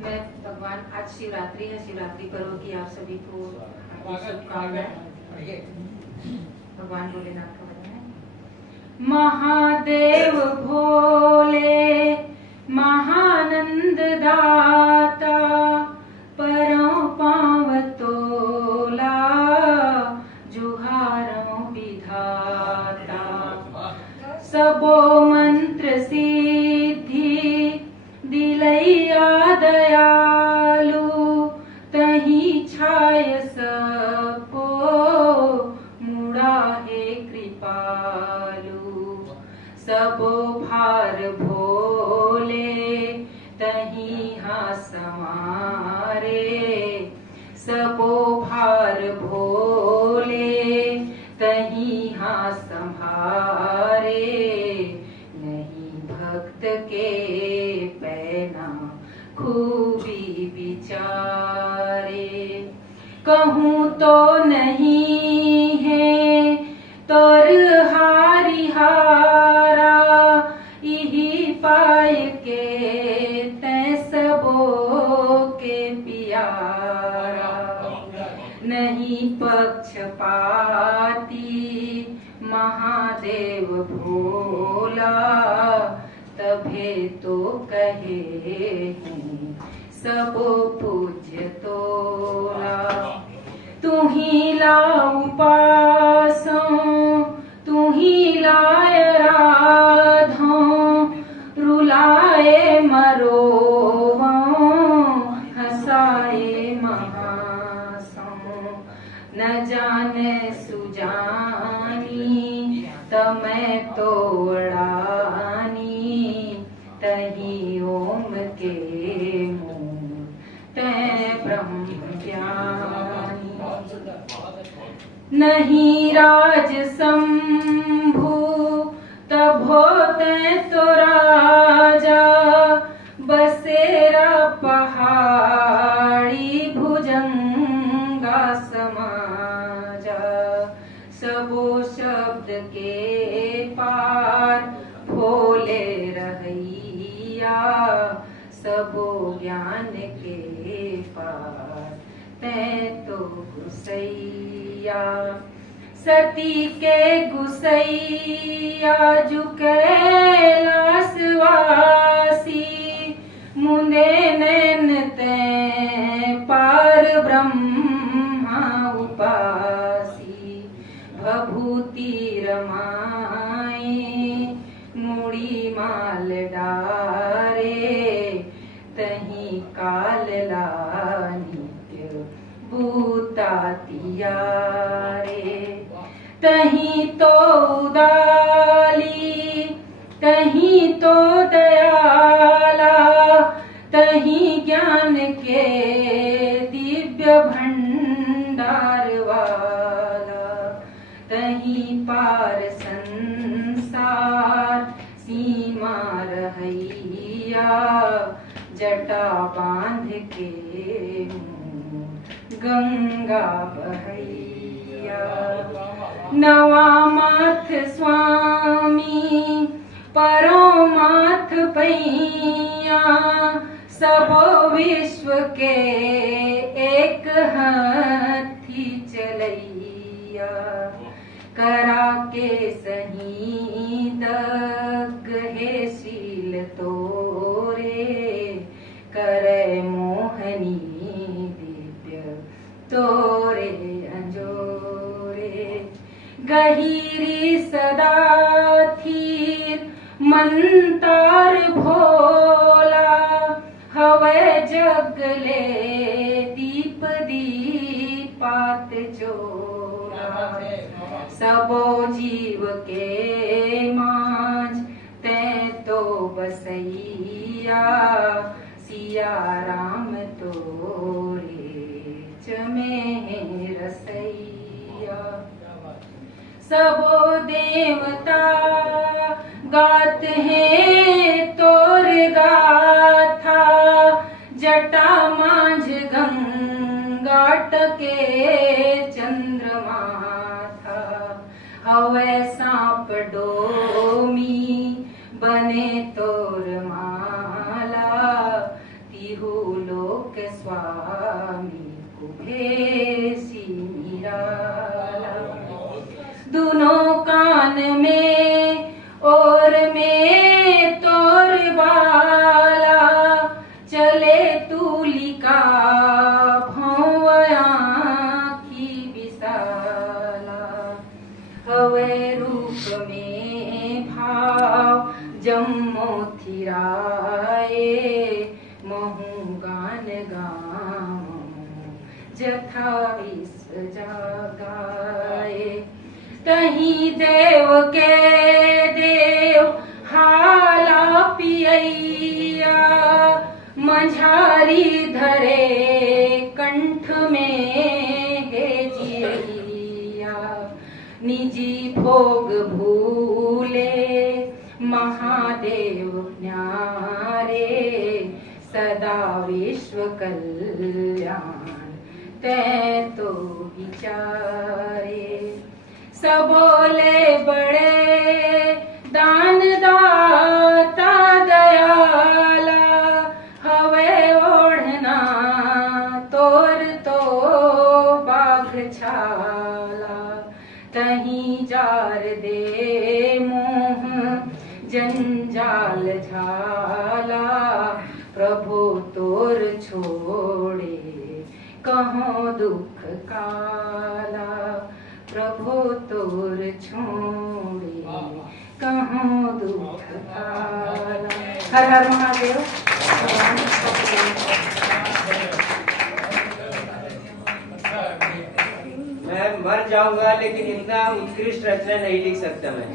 मैं भगवान, आज शिवरात्रि है, शिवरात्रि पर्व की आप सभी को शुभकामनाएं। भगवान भोलेनाथ का भजन है। महादेव भोले महानंद दाता, परम पाव तोला जुहारों विधाता। सबो मंत्र सिद्धि दिलैया दयालु, तही छाय सपो मुड़ा है कृपालु। सबो भार भोले तही हा समारे, सबो भार भोले तही हा संभारे। नहीं भक्त के पैना खूबी विचारे, कहूँ तो नहीं है तोर हारी हारा, यही पाय के तै सबो के पियारा। नहीं पक्षपाती महादेव भोला, तभे तो कहे हैं सबो पूज्य तोला। तू ही ला उपासों, तू ही लाय राधों, रुलाए मरोवों, हंसाए महासों। न जाने सुजानी तमै तोड़ानी, तही ओम के मूल तै ब्रह्म ज्ञानी। नहीं राज शंभु तभो तै तो राजा, बसेरा पहाड़ी भुजंगा समाजा। सबो शब्द के पार भोले रहैया, सबो ज्ञान के पार तै तो गुसैया। सती के गुसैया जु कैलाशवासी, मुने नैन तै पार ब्रह्मा उपासी। भभूति रमाए मुड़ी माल डारे, तही काल लानित्य बूता तियारे। तही तो उदाली तही तो दयाला, तही ज्ञान के दिव्य भंडार वाला। तही पार संसार सीमा रहैया, जटा बांध के गंगा बहैया। नवा माथ स्वामी परो माथ पैया, सबो विश्व के एक हाथी चलैया। करा के सही दग हे शील तोरे, करे मोहनी दिव्य तोरे अंजोरे। गहीरी सदा थीर मंतार भोला, हवे जगले दीप दीपात चोला। सबो जीव के मांझ तै तो बसैया, सिया राम तोरे चमे रसैया। सबो देवता गात हैं तोर गाथा, जटा मांझ गंगाट के चंद्रमा था। हवे सांप डोमी बने तोर माला तिहु लोक स्वामी कुभेसी निराला। दोनों कान में और में तोर बाला चले तूलिका भौवया की विशाला। हवे रूप में भाव जम्मो थिराए महु गान गाम जथा विश्व जगाए। तही देव के देव हाला पियैया मझारी धरे कंठ में है जियैया। निजी भोग भूले महादेव न्यारे सदा विश्व कल्याण तै तो विचारे। सबोले बड़े दान दाता दयाला हवे ओढ़ना तोर तो बाघ छाला। तहीं जार दे मोह जंजाल झाला प्रभु तोर छोड़े कहो दुख काला। प्रभु तोर छोड़े कहो दुख काला। हर हर महादेव। मैं मर जाऊंगा लेकिन इतना उत्कृष्ट रचना नहीं लिख सकता मैं।